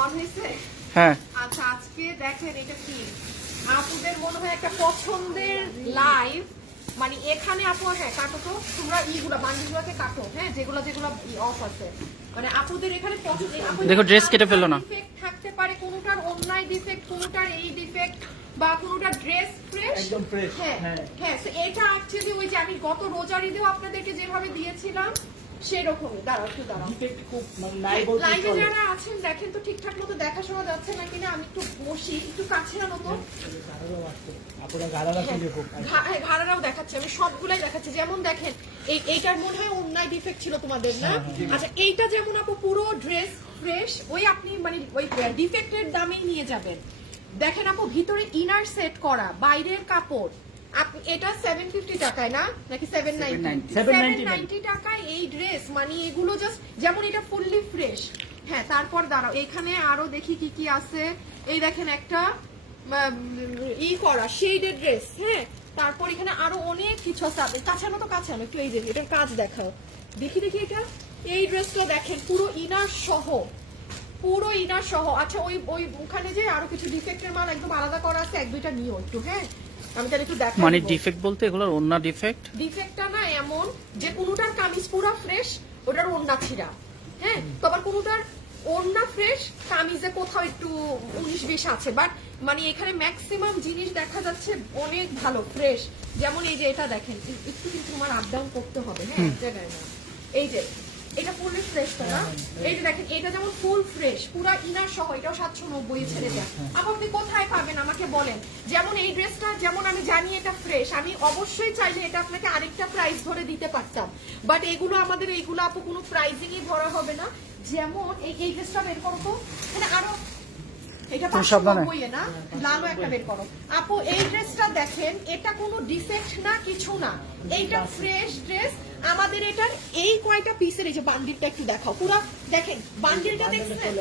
On হয়েছে? হ্যাঁ। আচ্ছা আজকে দেখেন এটা কি? আপুদের মনে হয় একটা পছন্দের লাইভ মানে এখানে আপু হ্যাঁ কাটো তো। তোমরা ইগুলা বান্ডিগুলোকে কাটো হ্যাঁ যেগুলো যেগুলো অফ আছে। মানে আপুদের এখানে পছন্দ দেখো, dress কেটে ফেলল না। থাকতে পারে কোনোটার অন্যায় ডিফেক্ট কোনোটার এই ডিফেক্ট বা কোনোটার ড্রেস ফ্রেশ একদম fresh, হ্যাঁ হ্যাঁ। হ্যাঁ এটা অ্যাকচুয়ালি ওই যে আমি গত রোজার ঈদেও আপনাদেরকে যেভাবে দিয়েছিলাম সেরকমই দাঁড়াও একটু দাঁড়াও। খুব মানে লাইভে যারা আছেন দেখেন তো ঠিকঠাক মতো দেখা শোনা যাচ্ছে নাকি না আমি একটু বসি একটু কাছে আনো তো হ্যাঁ, ঘাড়ারাও দেখাচ্ছে আমি সবগুলাই দেখাচ্ছি। যেমন দেখেন এই এইটার মনে হয় অন্যায় ডিফেক্ট ছিল তোমাদের না? আচ্ছা এইটা যেমন আপু পুরো ড্রেস ফ্রেশ ওই আপনি মানে ওই ডিফেক্টের দামেই নিয়ে যাবেন। দেখেন আপু ভিতরে ইনার সেট করা বাইরের কাপড় এটা সেভেন ফিফটি টাকায় না? নাকি সেভেন নাইনটি সেভেন 790 টাকায় এই ড্রেস মানে এগুলো জাস্ট যেমন এটা ফুললি ফ্রেশ হ্যাঁ তারপর দাঁড়াও এখানে আরও দেখি কি কি আছে। এই দেখেন একটা ই করা শেডেড ড্রেস হ্যাঁ? তারপর এখানে আরও অনেক কিছু আছে। আপনি কাছানো তো কাছানো একটু এই যে এটার কাজ দেখাও। দেখি দেখি এটা? এই ড্রেসটা দেখেন পুরো ইনার সহ। পুরো ইনার সহ। আচ্ছা ওই ওই ওখানে যে আরও কিছু ডিফেক্টের মাল একদম আলাদা করা আছে এক দুইটা নিও একটু হ্যাঁ? আমি তাহলে একটু দেখাই মানে ডিফেক্ট বলতে এগুলোর অন্য ডিফেক্ট ডিফেক্টটা না এমন যে কোনোটার কামিজ পুরো ফ্রেশ ওটার ওন্না ছিঁড়া। হ্যাঁ তো আবার কোনোটার ওন্না ফ্রেশ কামিজে কোথাও একটু উনিশ বিশ আছে। বাট মানে এখানে ম্যাক্সিমাম জিনিস দেখা যাচ্ছে অনেক ভালো ফ্রেশ যেমন এই যে এটা দেখেন একটু কিন্তু তোমার আপ ডাউন করতে হবে। হ্যাঁ না। এই যে এটা ফুললি ফ্রেশ তো না? এই যে দেখেন এটা যেমন ফুল ফ্রেশ পুরা ইনার সহ এটাও সাতশো নব্বই ছেড়ে দেয়। আবার আপনি কোথায় পাবেন? আমাকে বলেন। যেমন এই ড্রেসটা যেমন আমি জানি এটা ফ্রেশ আমি অবশ্যই চাইলে এটা আপনাকে আরেকটা প্রাইস ধরে দিতে পারতাম। বাট এগুলো আমাদের এইগুলো আপু কোনো প্রাইজিংই ধরা হবে না। যেমন এই এই ড্রেসটা বের করো তো। এখানে আরও এটা পাঁচশো নব্বই না? লালও একটা বের করো। আপু এই ড্রেসটা দেখেন এটা কোনো ডিফেক্ট না কিছু না। এইটা ফ্রেশ ড্রেস আমাদের এটার এই কয়টা পিসের এই যে বান্ডিলটা একটু দেখাও। পুরো দেখেন বান্ডিলটা দেখছেন?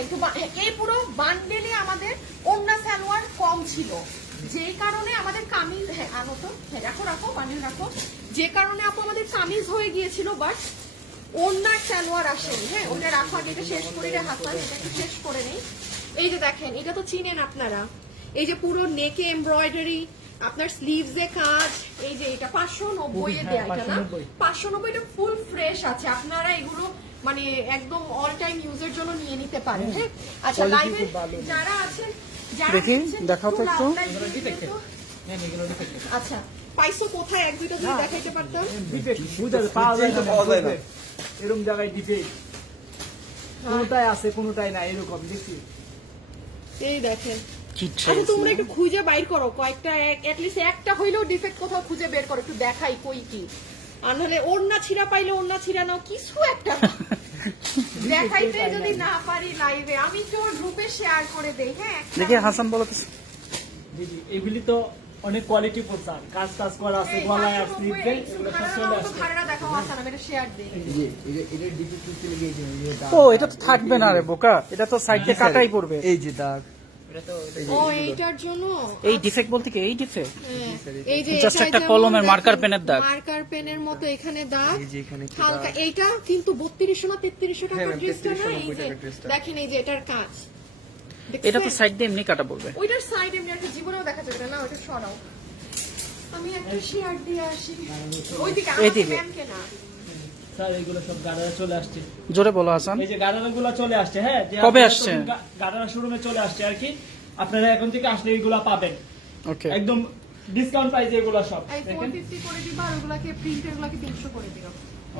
একটু এই পুরো বান্ডেলে আমাদের অন্য সালোয়ার কম ছিল। যে কারণে আমাদের কামিজ হ্যাঁ আনো তো। হ্যাঁ রাখো রাখো বান্ডিল রাখো। যে কারণে আপু আমাদের কামিজ হয়ে গিয়েছিল বাট অন্য সালোয়ার আসেনি। হ্যাঁ ওটা রাখো আগে এটা শেষ করে রে হাসান এটা একটু শেষ করে নেই এই যে দেখেন এটা তো চিনেন আপনারা। এই যে পুরো নেকে এমব্রয়ডারি আপনার স্লিভস এ কাজ এই যে এটা পাঁচশো নব্বই এ দেয়া এটা না? 590 পাঁচশো নব্বইটা ফুল ফ্রেশ আছে। আপনারা এগুলো মানে একদম অল টাইম ইউজের জন্য নিয়ে নিতে পারেন হ্যাঁ? আচ্ছা লাইভে যারা আছেন যারা দেখি, দেখাও তো একটু। হ্যাঁ আচ্ছা পাইছো কোথায়? এক দুইটা যদি দেখাইতে পারতাম। পাওয়া যায় না। পাওয়া যায় না। এরকম জায়গায় ডিফেক্ট কোনটাই আছে কোনটাই না এরকম দেখছি। এই দেখেন আচ্ছা তোমরা একটু খুঁজে বাইর করো কয়েকটা অ্যাটলিস্ট একটা হইলেও ডিফেক্ট কোথাও খুঁজে বের করো একটু দেখাই কই কি আর নাহলে ছিঁড়া পাইলে ছিঁড়া নাও কিছু একটা দেখাইতে যদি না পারি লাইভে আমি তো গ্রুপে শেয়ার করে দেই হ্যাঁ দেখি হাসান বলো তো দিদি এগুলি তো অনেক কোয়ালিটি পোশাক কাজ টাজ করা আছে গলায় আর পাঁচশো স্লিপ নব্বই, এগুলো সব চলে আসছে ভাড়াটা দেখাও হাসান, আমি এটা শেয়ার দিই। ও এটা তো থাকবে না রে বোকা এটা তো সাইড দিয়ে কাটাই পড়বে এই যে দাগ ও, এইটার জন্য? এই ডিফেক্ট বলতে কি? এই ডিফেক্ট হ্যাঁ, এই যে একটা কলমের দাগ। মতো এখানে দাগ। এই যে এখানে একটা হালকা, এইটা কিন্তু 3200 না 3300 টাকার হ্যাঁ, ড্রেসটা না, এই যে, দেখেন এই যে এটার কাজ। এটা তো সাইড দিয়ে এমনি কাটা পড়বে। ওইটার সাইড এমনি একটা জীবনেও দেখা যাবে না ওইটা সরাও। আমি একটা শেয়ার দিয়ে আসি। ওইদিকে এইদিকে। ম্যামকে না। স্যার এগুলো সব গাড়ারা চলে আসছে। জোরে বলো হাসান। এই যে গাড়ারা গুলো চলে আসছে হ্যাঁ কবে আসছে? গাড়ারা শোরুমে চলে আসছে আর কি আপনারা এখন থেকে আসলে এগুলো পাবেন। ওকে। একদম ডিসকাউন্ট প্রাইসে এগুলো সব এই ফোর দেখেন ফিফটি করে দিবা আর ওগুলাকে প্রিন্ট এগুলাকে তিনশো করে দিবা।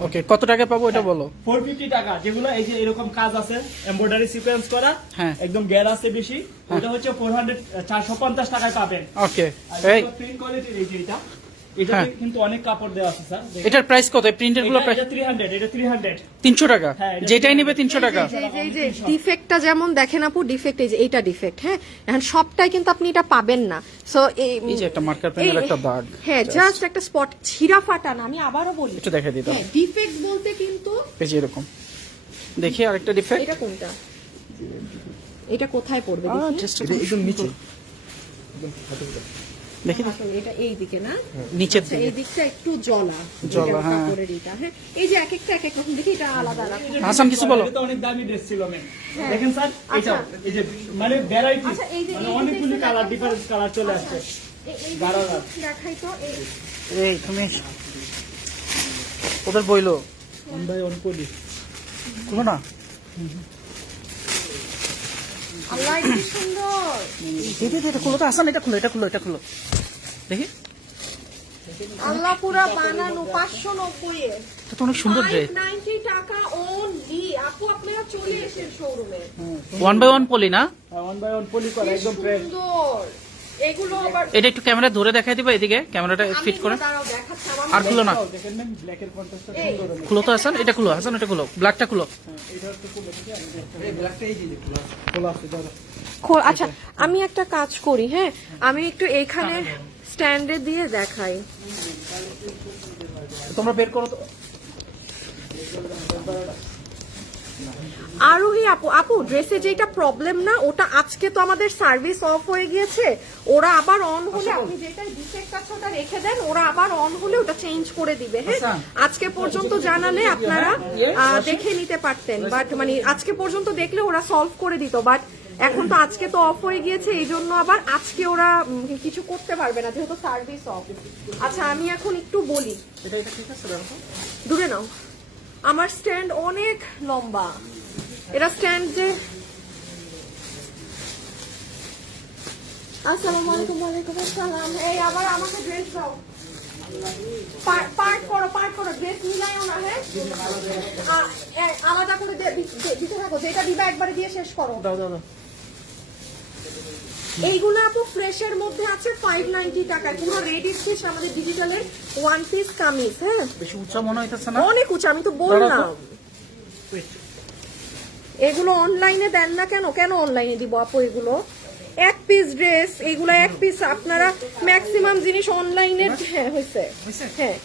ওকে কত টাকা পাবো এটা বলো? ফোর ফিফটি টাকা যেগুলো এই যে এরকম কাজ আছে এমব্রয়ডারি সিকোয়েন্স করা হ্যাঁ। একদম গ্যার আছে বেশি ওটা হচ্ছে ফোর হান্ড্রেড চারশো পঞ্চাশ টাকায় পাবেন। ওকে এই। প্রিন্ট কোয়ালিটির এই যে এটা। হ্যাঁ। কিন্তু অনেক কাপড় দেওয়া আছে স্যার। এটার প্রাইস কত? প্রিন্টেরগুলো এটা- এটা 300 এটা 300 তিনশো টাকা? হ্যাঁ, যেটাই নেবে তিনশো টাকা। এই যে- ডিফেক্টটা যেমন দেখেন আপু ডিফেক্ট এই যে এইটা ডিফেক্ট হ্যাঁ? এখন সবটাই কিন্তু আপনি এটা পাবেন না। সো এই যে একটা মার্কার পেনের একটা দাগ হ্যাঁ জাস্ট একটা স্পট ছিঁড়া ফাটা না আমি আবারও বলি। একটু দেখে দিতাম হ্যাঁ ডিফেক্ট বলতে কিন্তু এই যে এরকম। দেখি আরেকটা ডিফেক্ট এটা কোনটা? এটা কোথায় পড়বে? দেখি? এটা একদম নিচে দেখি। এটা এই দিকে না। নিচের আচ্ছা, দিকে। এই দিকটা একটু জলা। জলা, হ্যাঁ। হ্যাঁ। এই যে এক একটা এক এক রকম দেখি এটা আলাদা আলাদা। হাসান কিছু বলো। এটা অনেক দামি ড্রেস ছিল ম্যাম হ্যাঁ। দেখেন স্যার আচ্ছা। এটা এই যে মানে ভ্যারাইটি আচ্ছা, মানে অনেকগুলি কালার ডিফারেন্ট কালার চলে আসছে। দেখাই তো এই এই তুমি ওদের বইলো? বাই পলি খুলো না। আল্লাহ কি সুন্দর। যে, এটা খুলো তো হাসান এটা খুলো এটা খুলো এটা খুলো। দেখি। আল্লাহ পুরা বানানো পাঁচশো নব্বই তো অনেক সুন্দর ড্রেস নাইনটি টাকা অনলি আপু আপনারা চলে এসেন শোরুমে ওয়ান বাই ওয়ান পলি না? ওয়ান বাই ওয়ান পলি করা একদম ফ্রেশ সুন্দর। এগুলো আবার এটা একটু ক্যামেরা ধরে দেখাই দিবা এদিকে ক্যামেরাটা আমি ফিট করে আর খুলো না। খুলো তো হাসান এটা খুলো হাসান এটা খুলো ব্ল্যাকটা খুলো আচ্ছা আমি একটা কাজ করি হ্যাঁ? আমি একটু এখানে স্ট্যান্ডে দিয়ে দেখাই। তোমরা বের করো তো। আরোহী আপু আপু ড্রেসে যেটা প্রবলেম না ওটা আজকে তো আমাদের সার্ভিস অফ হয়ে গিয়েছে। ওরা আবার অন হলে আপনি যেটা ডিফেক্ট আছে ওটা রেখে দেন ওরা আবার অন হলে ওটা চেঞ্জ করে দিবে হ্যাঁ? আচ্ছা। আজকে পর্যন্ত জানালে আপনারা আহ, দেখে নিতে পারতেন। বাট মানে আজকে পর্যন্ত দেখলে ওরা সলভ করে দিত। বাট এখন তো আজকে তো অফ হয়ে গিয়েছে এই জন্য আবার আজকে ওরা কিছু করতে পারবে না যেহেতু সার্ভিস অফ আচ্ছা আমি এখন একটু বলি। এটা এটা ঠিক আছে দূরে নাও। আমার স্ট্যান্ড অনেক লম্বা। এরা স্ট্যান্ড যে আসসালামু আলাইকুম, ওয়ালাইকুম আসসালাম। এই, আবার আমাকে ড্রেস দাও। পার্ট করো পার্ট করো ড্রেস মিলাইও না হ্যাঁ? আলাদা করে দিতে থাকো, যেটা দিবা একবারে দিয়ে শেষ করো। দাও দাও। এইগুলো আপু ফ্রেশের মধ্যে আছে ফাইভ নাইনটি টাকায়। পুরো রেডি স্টিচ আমাদের ডিজিটালের ওয়ান পিস কামিজ হ্যাঁ? বেশি উঁচা মনে হইতেছে না? অনেক উঁচু আমি তো বললাম। এগুলো অনলাইনে দেন না কেন? কেন অনলাইনে দিব আপু এগুলো? এক পিস ড্রেস এগুলো এক পিস আপনারা ম্যাক্সিমাম জিনিস অনলাইনে হ্যাঁ। হয়েছে হয়েছে? হ্যাঁ।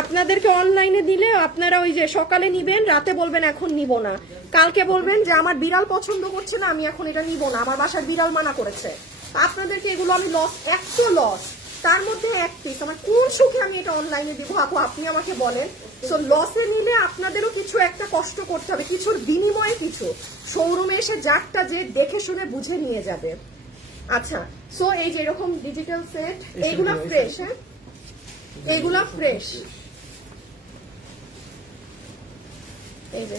আপনাদেরকে অনলাইনে দিলে আপনারা ওই যে সকালে নিবেন রাতে বলবেন এখন নিব না। কালকে বলবেন যে আমার বিড়াল পছন্দ করছে না আমি এখন এটা নিব না। আমার বাসার বিড়াল মানা করেছে। আপনাদেরকে এগুলো আমি লস এত লস তার মধ্যে এক পিস আমার কোন সুখে আমি এটা অনলাইনে দিব? আপু আপনি আমাকে বলেন। সো লসে নিলে আপনাদেরও কিছু একটা কষ্ট করতে হবে কিছুর বিনিময়ে কিছু। শোরুমে এসে যাকটা যে দেখে শুনে বুঝে নিয়ে যাবে। আচ্ছা সো এই যে এরকম ডিজিটাল সেট এইগুলা ফ্রেশ হ্যাঁ? এগুলা ফ্রেশ এই যে।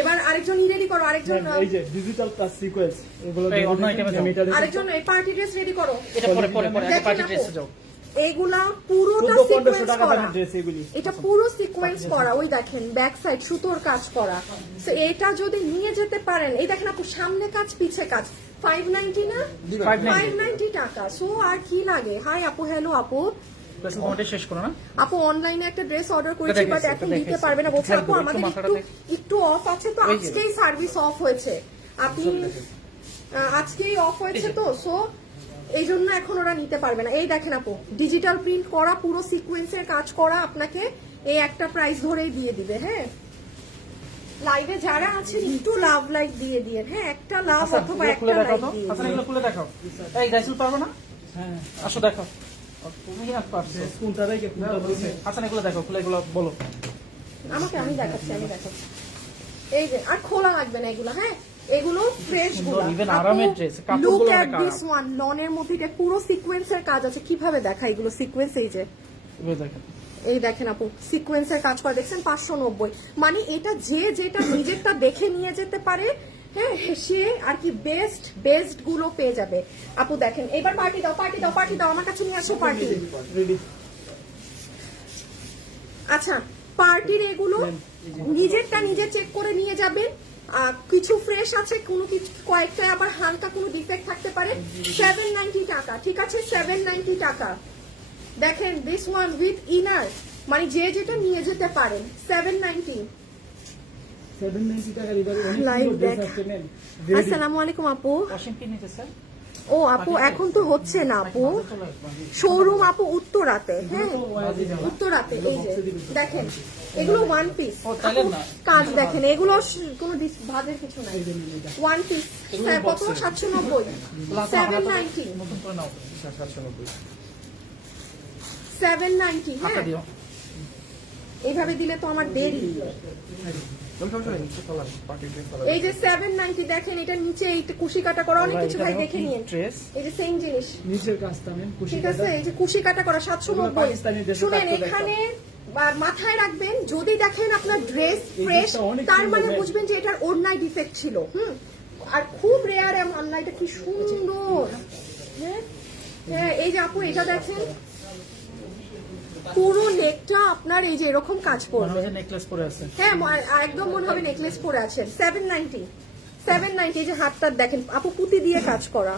এবার আরেকজন রেডি করো আরেকজন এই যে ডিজিটাল প্লাস সিকোয়েন্স এগুলো আরেকজন এই পার্টি ড্রেস রেডি করো। এটা পরে পরে পরে পার্টি ড্রেসে যাও। এইগুলা পুরোটা সিকোয়েন্স করা। এটা পুরো সিকোয়েন্স করা। ওই দেখেন ব্যাক সাইড সুতোর কাজ করা। তো এটা যদি নিয়ে যেতে পারেন এই দেখেন আপু সামনে কাজ পিছে কাজ। ফাইভ নাইনটি না? 590 ফাইভ নাইনটি টাকা। সো আর কি লাগে? হাই আপু হ্যালো আপু। বেশি তোমারটা শেষ করো না। আপু অনলাইনে একটা ড্রেস অর্ডার করেছি বাট এখন দেখেছি। পারবে না। বলছে আপু একটু আমাদের একটু একটু অফ আছে তো আজকেই সার্ভিস অফ হয়েছে। আপনি আজকেই অফ হয়েছে তো সো এই জন্য এখন ওরা নিতে পারবে না। এই দেখেন আপু ডিজিটাল প্রিন্ট করা পুরো সিকোয়েন্সের কাজ করা আপনাকে এই একটা প্রাইস ধরেই দিয়ে দিবে হ্যাঁ? লাইভে যারা আছেন একটু লাভ লাইক দিয়ে দিয়ে হ্যাঁ? একটা লাভ অথবা একটা লাইক দিয়ে এগুলো খুলে দেখাও। এই গাইসুল পারব না? হ্যাঁ। আসো দেখো ও, তুমি আর পারছ। কোনটা দেখে কোনটা বলছে হাসান এগুলো দেখো খুলে এগুলো বলো। আমাকে আমি দেখাচ্ছি আমি দেখাচ্ছি। এই যে আর খোলা লাগবে না এগুলো হ্যাঁ? এগুলো ফ্রেশ সুন্দর, even আরামের dress, লুক এট দিস আরাম। ওয়ান লনের মধ্যে এটা পুরো সিকোয়েন্সের কাজ আছে। কীভাবে দেখা এগুলো সিকোয়েন্স এই যে? দেখেন এই দেখেন আপু সিকোয়েন্সের কাজ করে দেখছেন? পাঁচশো নব্বই। মানে এটা যে যেটা নিজেরটা দেখে নিয়ে যেতে পারে হ্যাঁ সে আর কি বেস্ট বেস্টগুলো পেয়ে যাবে। আপু দেখেন এবার পার্টি দাও পার্টি দাও পার্টি দাও আমার কাছে নিয়ে আসো পার্টি আচ্ছা পার্টির এগুলো নিজেরটা নিজে চেক করে নিয়ে যাবেন কিছু ফ্রেশ আছে কোনো কিছু কয়েকটা আবার হালকা কোনো ডিফেক্ট থাকতে পারে। সেভেন নাইনটি টাকা ঠিক আছে? সেভেন নাইনটি টাকা। দেখেন দিস ওয়ান উইথ ইনার মানে যে যেটা নিয়ে যেতে পারেন সেভেন নাইনটি 790 টাকা দিবার অনেক Live সুন্দর ড্রেস দেখ। আসসালামু আলাইকুম আপু। ও আপু এখন তো হচ্ছে না আপু। শোরুম আপু উত্তরাতে হ্যাঁ? উত্তরাতে এই যে দেখেন এগুলো ওয়ান পিস ও, তাহলে না। কাজ দেখেন এগুলো কোনো ভাজের কিছু নাই। ওয়ান পিস কত? সাতশো নব্বই। সেভেন নাইনটি সেভেন নাইনটি হ্যাঁ? এইভাবে দিলে তো আমার দেরি। এই যে সেভেন নাইনটি দেখেন এটা নিচে এই কুশি কাটা করা অনেক কিছু ভাই দেখে নিন। এই যে সেম জিনিস। নিচের কাজটা আমি খুশি ঠিক আছে এই যে কুশি কাটা করা সাতশো ওগুলো নব্বই। পাকিস্তানি দেশে শুনেন এখানে মাথায় রাখবেন যদি দেখেন আপনার ড্রেস ফ্রেশ তার মানে বুঝবেন যে এটার অন্যায় ডিফেক্ট ছিল হুম? আর খুব রেয়ার অনলাইনটা কি সুন্দর। হ্যাঁ? হ্যাঁ এই যে আপু এটা দেখেন। পুরো নেকটা আপনার এই যে এরকম কাজ মনে করবে নেকলেস পরে আছে। হ্যাঁ একদম মনে হবে নেকলেস পরে আছেন সেভেন নাইনটি সেভেন নাইনটি যে হাতটা দেখেন আপু পুঁতি দিয়ে কাজ করা।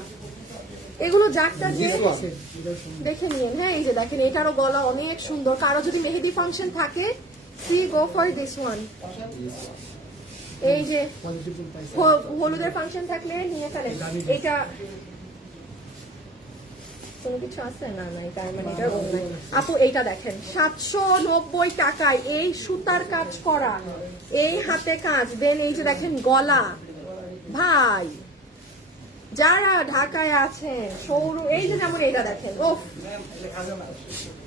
এগুলো যাকটা যে দেখে নিন। হ্যাঁ এই যে দেখেন এটারও গলা অনেক সুন্দর। কারও যদি মেহেদি ফাংশন থাকে see go for this one. এই যে হলুদের ফাংশন থাকলে নিয়ে ফেলেন। এটা কোনো কিছু আছে না না এটা মানে এটা। আপু এইটা দেখেন সাতশো নব্বই টাকায় এই সুতার কাজ করা এই হাতে কাজ দেন এই যে দেখেন গলা ভাই যারা ঢাকায় আছেন সৌর এই যে যেমন এটা দেখেন ও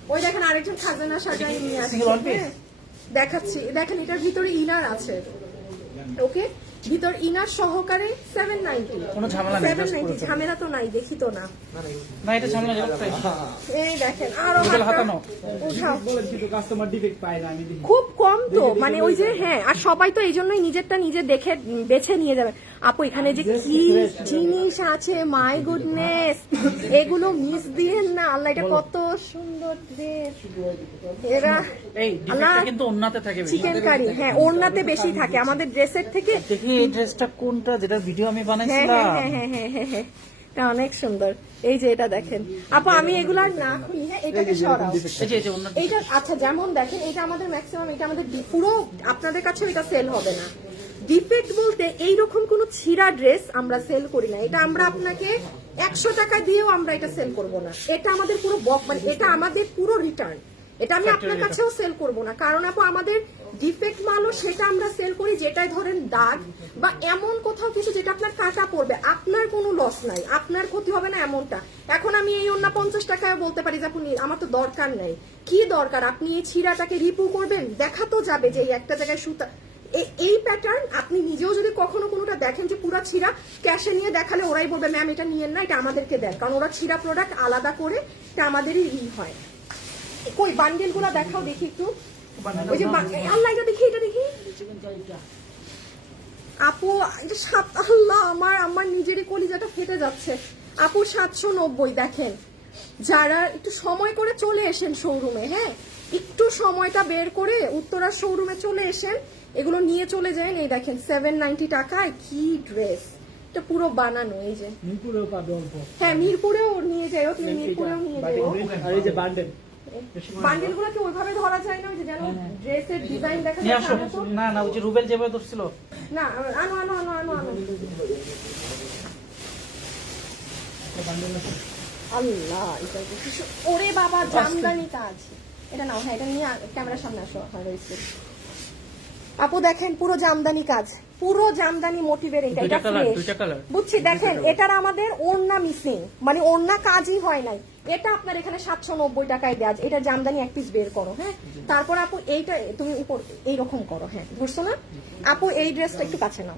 ওই দেখেন আরেকজন খাজানা সাজাই নিয়ে আসছে? হ্যাঁ। দেখাচ্ছি দেখেন এটার ভিতরে ইনার আছে ওকে ভিতর ইনার সহকারে সেভেন নাইনটি কোনো ঝামেলা নেই, সেভেন নাইনটি। ঝামেলা তো নাই দেখি তো না। এই দেখেন আরও হাতানো। উঠাও। বলেন কিন্তু কাস্টমার ডিফেক্ট পায় না আমি দেখি। খুব কম তো মানে ওই যে হ্যাঁ আর সবাই তো এই জন্যই নিজেরটা নিজে দেখে বেছে নিয়ে যাবে। আপু এখানে যে কি জিনিস আছে মাই গুডনেস এগুলো মিস দিয়েন না। আল্লাহ এটা কত সুন্দর ড্রেস এরা এই আল্লাহ কিন্তু ওন্নাতে থাকে বেশি। চিকেন কারি হ্যাঁ ওড়নাতে বেশি থাকে। আমাদের ড্রেসের থেকে দেখি এই ড্রেসটা কোনটা যেটা ভিডিও আমি হ্যাঁ বানাইছিলাম। হ্যাঁ হ্যাঁ এটা অনেক সুন্দর। এই যে এটা দেখেন। আপু আমি এগুলো আর না খুলি হ্যাঁ এটাকে সরাও। এইটা আচ্ছা যেমন দেখেন এটা আমাদের ম্যাক্সিমাম এটা আমাদের পুরো আপনাদের কাছে এটা সেল হবে না। ডিফেক্ট বলতে এইরকম কোনো ছিঁড়া ড্রেস আমরা সেল করি না। এটা আমরা আপনাকে একশো টাকা দিয়েও আমরা এটা সেল করব না। এটা আমাদের পুরো বক মানে এটা আমাদের পুরো রিটার্ন এটা আমি আপনার কাছেও সেল করব না। কারণ আপু আমাদের ডিফেক্ট মালও সেটা আমরা সেল করি, যেটাই ধরেন দাগ বা এমন কোথাও কিছু যেটা আপনার কাটা পড়বে, আপনার কোনো লস নাই, আপনার ক্ষতি হবে না এমনটা। এখন আমি এই অন্য পঞ্চাশ টাকায় বলতে পারি যে, আপনি, আমার তো দরকার নেই। কি দরকার? আপনি এই ছিঁড়াটাকে রিপু করবেন? দেখা তো যাবে যে এই একটা জায়গায় সুতা এই প্যাটার্ন আপনি নিজেও যদি কখনো কোনোটা দেখেন যে পুরা ছিঁড়া ক্যাশে নিয়ে দেখালে ওরাই বলবে ম্যাম এটা নিয়েন না, এটা আমাদেরকে দেন। কারণ ওরা ছিঁড়া প্রোডাক্ট আলাদা করে, এটা আমাদেরই ই হয়। কই বান্ডেলগুলা দেখাও দেখি একটু। ওই যে বা- আল্লাহ এটা দেখি এটা দেখি। আপু এটা সাত আল্লাহ আমার আমার নিজেরই কলিজাটা ফেটে যাচ্ছে। আপু সাতশো নব্বই দেখেন। যারা একটু সময় করে চলে এসেন শোরুমে হ্যাঁ? একটু সময়টা বের করে উত্তরার শোরুমে চলে এসেন এগুলো নিয়ে চলে যান। এই দেখেন সেভেন নাইনটি টাকায় কি ড্রেস এটা পুরো বানানো এই যে। মিরপুরেও পাবে অল্প। হ্যাঁ মিরপুরেও নিয়ে তুমি মিরপুরেও নিয়ে যাও আর এই যে বান্ডেল। ওইভাবে ধরা যায় না যে যেন ড্রেসের ডিজাইন দেখা যায় আসো। জানো তো? না না ওই যে রুবেল যেভাবে ধরছিল। না আনো আনো আনো আনো আনো। আল্লাহ এটা কিছু ওরে বাবা জামদানি কাজ। এটা নাও হ্যাঁ এটা নিয়ে ক্যামেরার সামনে আসো হ্যাঁ রয়েছে। আপু দেখেন পুরো জামদানি কাজ। পুরো জামদানি মোটিভের এটা বুঝছি দেখেন এটার আমাদের ওড়না মিসিং মানে ওড়না কাজই হয় নাই। এটা আপনার এখানে সাতশো নব্বই টাকায় দেওয়া। এটা জামদানি এক পিস বের করো হ্যাঁ? তারপর আপু এইটা, তুমি উপর, এইরকম করো হ্যাঁ ধরছো না? আপু এই ড্রেসটা একটু কাছে নাও।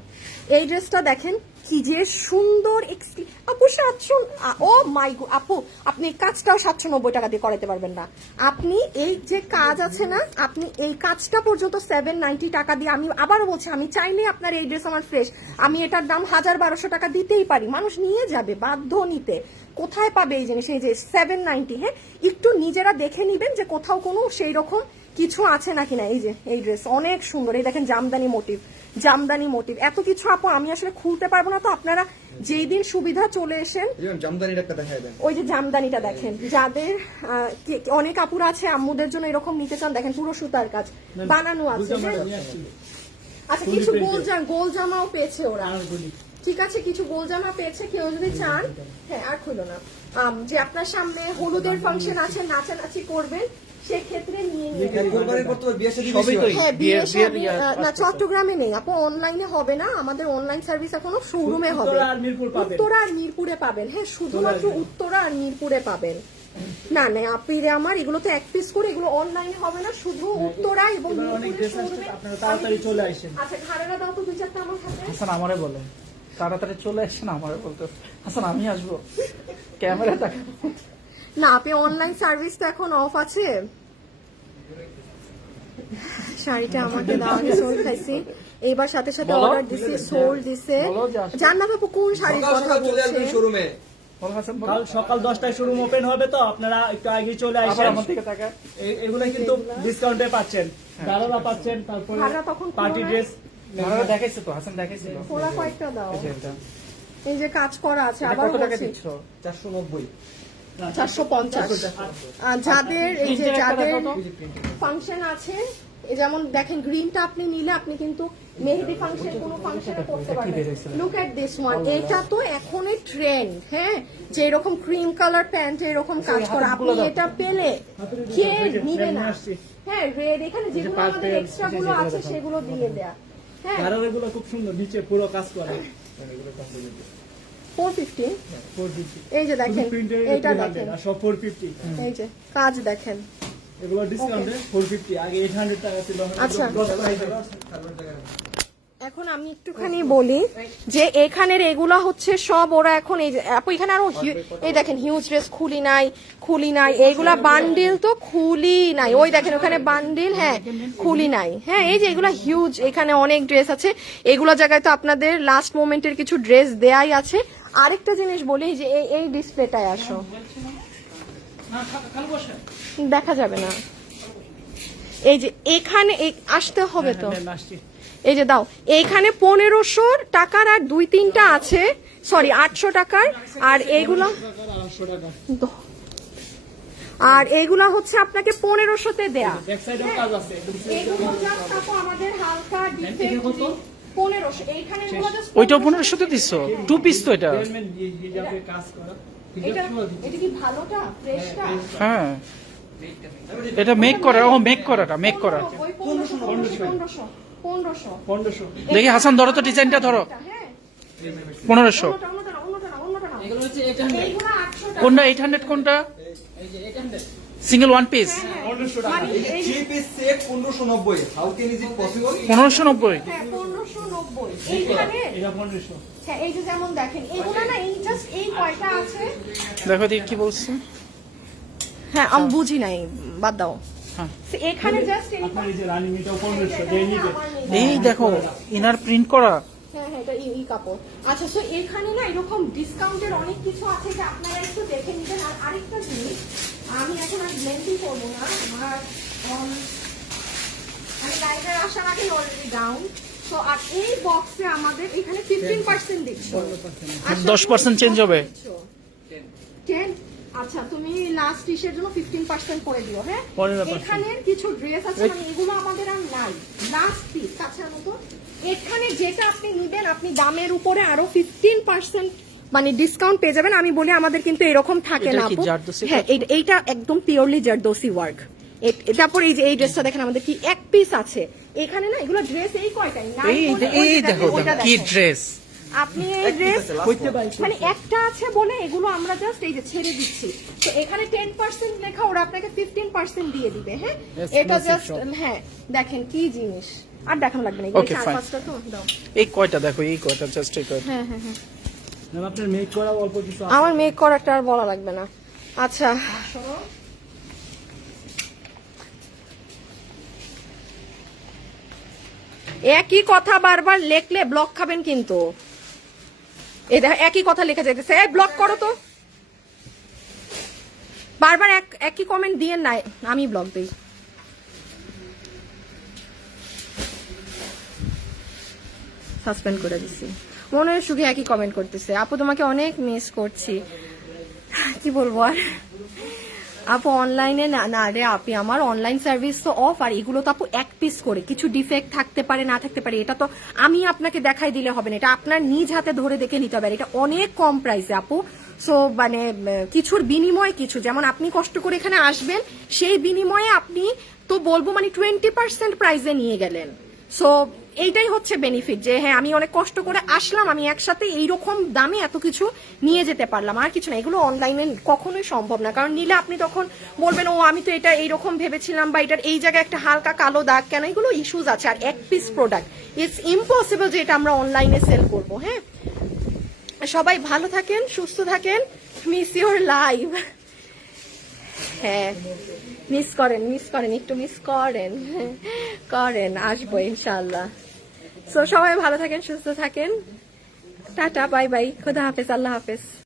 এই ড্রেসটা দেখেন কি যে সুন্দর এক্সক্লি- আপু, সাতশো ও মাই আপু, আপনি কাজটাও সাতশো নব্বই টাকা দিয়ে করাতে পারবেন না। আপনি এই যে কাজ আছে না, আপনি এই কাজটা পর্যন্ত সেভেন নাইনটি টাকা দিয়ে আমি আবারও বলছি, আমি চাইলে আপনার এই ড্রেস আমার ফ্রেশ আমি এটার দাম হাজার বারোশো টাকা দিতেই পারি। মানুষ নিয়ে যাবে, বাধ্য নিতে। কোথায় পাবে এই জিনিস? এই যে সেভেন নাইনটি হ্যাঁ? একটু নিজেরা দেখে নিবেন যে কোথাও কোনো সেই রকম কিছু আছে নাকি না। এই যে, এই ড্রেস অনেক সুন্দর। এই দেখেন জামদানি মোটিভ জামদানি মোটিভ এত কিছু আপু আমি আসলে খুলতে পারব না তো আপনারা যেই দিন সুবিধা চলে এসেন যেমন জামদানির একটা দেখায় দেন। ওই যে জামদানিটা দেখেন যাদের অনেক আপুরা আছে আম্মুদের জন্য এরকম নিতে চান দেখেন পুরো সুতার কাজ। বানানো আছে হ্যাঁ। আচ্ছা কিছু গোল জামা গোল জামাও পেয়েছে ওরা। ঠিক আছে কিছু গোল জামা পেয়েছে কেউ যদি চান হ্যাঁ আর খুলো না। যে আপনার সামনে হলুদের ফাংশন আছে নাচানাচি করবেন সেক্ষেত্রে নিয়ে নিয়ে হ্যাঁ, না চট্টগ্রামে নেই। আপু অনলাইনে হবে না। আমাদের অনলাইন সার্ভিস এখনও শোরুমে হবে। উত্তরা আর মিরপুর পাবেন। উত্তরা আর মিরপুরে পাবেন। হ্যাঁ শুধুমাত্র উত্তরা আর মিরপুরে পাবেন। না না আপিরে আমার এগুলো তো এক পিস করে এগুলো অনলাইনে হবে না। শুধু উত্তরা এবং আপনারা তাড়াতাড়ি চলে আসেন। আচ্ছা ঘাড়েরা দাও তো দুই চারটা আমার হাতে। হাসান আমারে বলে। তাড়াতাড়ি চলে আসছেন আমারে বলতে হাসান আমি আসব। ক্যামেরা টাকা না আপনি অনলাইন সার্ভিস তো এখন অফ আছে। শাড়িটা আমাকে দেওয়া আগে সোল খাইছি। এইবার সাথে সাথে অর্ডার দিছি সোল দিছে। বলো যে আসো। জান্নাত আপু কোন শাড়ির সকাল কথা বলছে শোরুমে বল হাসান বল। কাল সকাল দশটায় শোরুম ওপেন হবে তো আপনারা একটু আগে চলে আসেন। এগুলো কিন্তু ডিসকাউন্টে পাচ্ছেন। গারারা পাচ্ছেন তারপরে পার্টি ড্রেস দেখাইছে তো হাসান দেখাইছিল খোলা কয়েকটা দাও। এই যে কাজ করা আছে আবার কত টাকা বলছি। দিচ্ছ? চারশো নব্বই। চারশো পঞ্চাশ। আর যাদের এই যে যাদের ফাংশন আছে এই যেমন দেখেন গ্রিনটা আপনি নিলে আপনি কিন্তু মেহেদি ফাংশন কোনো ফাংশনে করতে পারবেন। লুক এট দিস ওয়ান এটা তো এখনই ট্রেন্ড হ্যাঁ? যে এরকম ক্রিম কালার প্যান্ট এরকম কাজ করা আপনি এটা পেলে কে নিবে না? হ্যাঁ রেড এখানে যেগুলো আমাদের এক্সট্রা গুলো আছে সেগুলো দিয়ে দেয়া। হ্যাঁ। গারারা গুলো খুব সুন্দর নিচে পুরো কাজ করে। Four fifty? Four fifty. এই যে দেখেন এইটা দেখেন। সব ফোর ফিফটি। এই যে কাজ দেখেন। এগুলো ডিসকাউন্টে ফোর ফিফটি আগে এইট হান্ড্রেড টাকা ছিল আচ্ছা। দশ price এ। এখন আমি একটুখানি বলি যে এখানের এগুলা হচ্ছে সব ওরা এখন এই আপু এখানে আরও এই দেখেন হিউজ ড্রেস খুলি নাই খুলি নাই এইগুলা বান্ডিল তো খুলি নাই। ওই দেখেন ওখানে বান্ডিল হ্যাঁ খুলি নাই। হ্যাঁ এই যে এগুলা হিউজ এখানে অনেক ড্রেস আছে। এগুলা জায়গায় তো আপনাদের লাস্ট মোমেন্টের কিছু ড্রেস দেয়াই আছে। আরেকটা জিনিস বলি যে এই ডিসপ্লেটায় আসো। দেখা যাবে না। এই যে এখানে আসতে হবে তো। হ্যাঁ, আসছি। এই যে দাও এইখানে পনেরোশো টাকার আর দুই তিনটা আছে। সরি আটশো টাকার। আর এইগুলো আর এইগুলা হচ্ছে আপনাকে পনেরোশোতে দেয়া। আমাদের হালকা পনেরোশো এইখানে এগুলো পনেরোশোতে দিচ্ছ টু পিস তো এটা হ্যাঁ। এটা মেক করা ও মেক করাটা মেক করা দেখি হাসান ধরো তো ডিজাইনটা ধরো। হ্যাঁ। পনেরোশো। কোনটা এইট হান্ড্রেড কোনটা? সিঙ্গেল ওয়ান পিস পনেরোশো নব্বই। How can is it possible পনেরোশো নব্বই। হ্যাঁ পনেরোশো নব্বই। এইখানে এটা পনেরোশো। হ্যাঁ এই যে যেমন দেখেন এগুলো না এই জাস্ট এই কয়টা আছে? দেখো দেখি কি বলছে। হ্যাঁ আমি বুঝি নাই বাদ দাও। এখানে জাস্ট এই যে রানিং এটাও পনেরোশো যে নিবে। এই দেখো ইনার প্রিন্ট করা। হ্যাঁ হ্যাঁ এটা এই কাপড়। আচ্ছা সো এখানে না এরকম ডিসকাউন্টের অনেক কিছু আছে যে আপনারা একটু দেখে নেবেন। আর আরেকটা জিনিস আমি এখন আর ব্লেন্ডিং করব না। আমার um, আমি লাইটার আসার আগে অলরেডি ডাউন তো আর এই বক্সে আমাদের এখানে ফিফটিন পার্সেন্ট দিচ্ছ। আচ্ছা, 10% change হবে। টেন আচ্ছা তুমি লাস্ট ইসের জন্য ফিফটিন পার্সেন্ট করে দিও হ্যাঁ? 15% এখানের কিছু ড্রেস আছে মানে এগুলো আমাদের আর নাই। লাস্ট পিস কাছের মতো এখানে যেটা আপনি নিবেন আপনি দামের উপরে আরও ফিফটিন পার্সেন্ট মানে ডিসকাউন্ট পেয়ে যাবেন। আমি বলি আমাদের কিন্তু এরকম থাকে না আপু। হ্যাঁ এই- এইটা একদম পিওরলি জারদোসি ওয়ার্ক তারপর এই যে এই ড্রেসটা দেখেন আমাদের কি এক পিস আছে। এখানে না এগুলো ড্রেস এই কয়টাই? এই দেখো, কি ড্রেস আপনি এই ড্রেস হইতে পারে মানে একটা আছে বলে এগুলো আমরা জাস্ট এই যে ছেড়ে দিচ্ছি। তো এখানে টেন পার্সেন্ট লেখা ওরা আপনাকে ফিফটিন পার্সেন্ট দিয়ে দিবে হ্যাঁ? এটা জাস্ট হ্যাঁ দেখেন কি জিনিস। আর দেখানো লাগবে না Okay, চার পাঁচটা তো দাও। এই কয়টা দেখো এই কয়টা জাস্ট এই কয়টা। হ্যাঁ হ্যাঁ হ্যাঁ। আপনার মেক করা অল্প কিছু আমার মেক করাটা আর বলা লাগবে না। আচ্ছা। একই কথা বারবার লেখলে ব্লক খাবেন কিন্তু। একই কথা লেখা যাইতেছে। এই ব্লক করো তো। বারবার এক, একই কমেন্ট দিয়ে নাই, আমি ব্লক দিই। সাসপেন্ড করে দিছি। মনে হয় সুখে একই কমেন্ট করতেছে। আপু, তোমাকে অনেক মিস করছি। কি বলব আর? আপু অনলাইনে না না রে আপি, আমার অনলাইন সার্ভিস তো অফ আর এগুলো তো আপু এক পিস করে। কিছু ডিফেক্ট থাকতে পারে, না থাকতে পারে, এটা তো আমি আপনাকে দেখাই দিলে হবে না। এটা আপনার নিজ হাতে ধরে দেখে নিতে হবে এটা অনেক কম প্রাইসে আপু। সো মানে কিছুর বিনিময়ে কিছু, যেমন আপনি কষ্ট করে এখানে আসবেন, সেই বিনিময়ে আপনি তো বলব মানে টোয়েন্টি পার্সেন্ট প্রাইসে নিয়ে গেলেন। সো এইটাই হচ্ছে বেনিফিট যে হ্যাঁ আমি অনেক কষ্ট করে আসলাম, আমি একসাথে এইরকম দামে এত কিছু নিয়ে যেতে পারলাম। আর কিছু না, এগুলো অনলাইনে কখনোই সম্ভব না। কারণ নিলে আপনি তখন বলবেন, ও, আমি তো এটা এইরকম ভেবেছিলাম বা এটার এই জায়গায় একটা হালকা কালো দাগ কেন? এগুলো ইস্যুজ আছে। আর এক পিস প্রোডাক্ট ইটস ইম্পসিবল যে এটা আমরা অনলাইনে সেল করব হ্যাঁ? সবাই ভালো থাকেন, সুস্থ থাকেন। মিস ইউর লাইভ হ্যাঁ মিস করেন মিস করেন, একটু মিস করেন। করেন, আসব ইনশাল্লাহ সো সবাই ভালো থাকেন সুস্থ থাকেন। Tata bye bye. খুদা হাফেজ আল্লাহ হাফেজ।